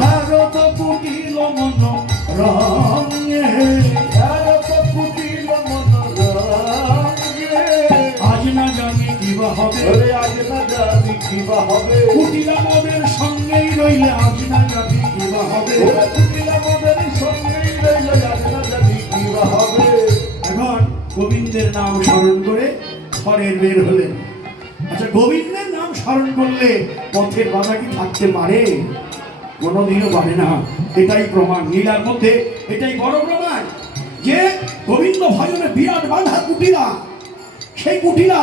ভারত কুটিল মন রঙে, ভারত কুটিল মন রঙে। আজ না জানি কিবা হবে, আজ না জানি কিবা হবে। কুটিলা মদের সঙ্গেই রইলে আজ না জানি কিবা হবে। কুটিলা মদের সঙ্গেই রইলে আজ না জানি কিবা হবে। এখন গোবিন্দের নাম স্মরণ করে ঘরের বের হলেন। আচ্ছা, গোবিন্দের নাম স্মরণ করলে পথের বাধা কি থাকতে পারে? কোনোদিনও পারে না। এটাই প্রমাণ, লীলার মধ্যে এটাই বড় প্রমাণ যে গোবিন্দ ভজনে বিরাট বাধা কুটিলা। সেই কুটিলা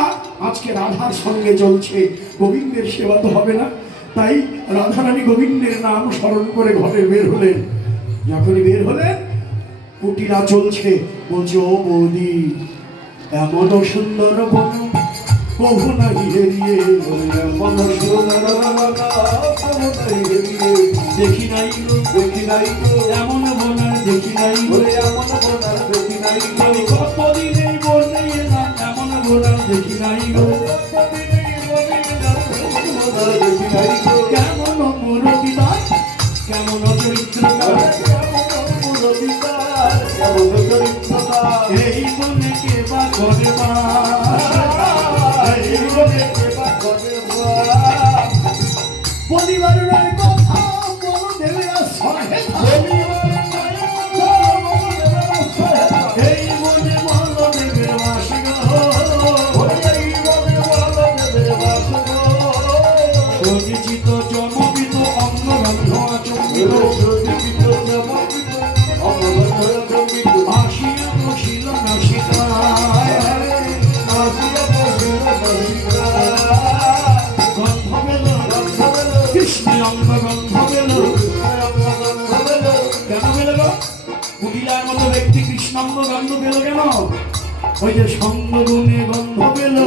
আজকে রাধার সঙ্গে চলছে, গোবিন্দের সেবা তো হবে না। তাই রাধারানী গোবিন্দের নাম স্মরণ করে ঘরে বের হলেন। যখনই বের হলেন কুটিলা চলছে, বলছে ও বৌদি এমন সুন্দর বন কবু নাই হেরিয়ে, এমন সুন্দর দেখি নাই গো, দেখি নাই গো, এমন বনার দেখি নাই গো, এমন বনার দেখি নাই গো। আমি কতদিন এই বনে এলাম, এমন বনার দেখি নাই গো, কেমন মুরতিদার, কেমন চরিত্রকার, এই বনে কে বা ঘরে বা, এই বনে কে বা ঘরে বা। বলিবার নয় কথা বল দেবে সহে, এই বনে বল দেবে বাস গো, এই বনে বল দেবে বাস গো। সজিত জন্মবিত অঙ্গবন্ধ আচম্বিত, সজিত জন্মবিত অঙ্গবন্ধ আচম্বিত। আসিয়া বসিল নাসিকায়, আসিয়া বসিল নাসিকায়। গন্ধ পেল, গন্ধ পেল, কৃষ্ণ অঙ্গ গন্ধ পেল, কেন পেল গো? কুটিলার মতো ব্যক্তি কৃষ্ণাঙ্গ গন্ধ পেল কেন? ওই যে সঙ্গ গুণে গন্ধ পেল।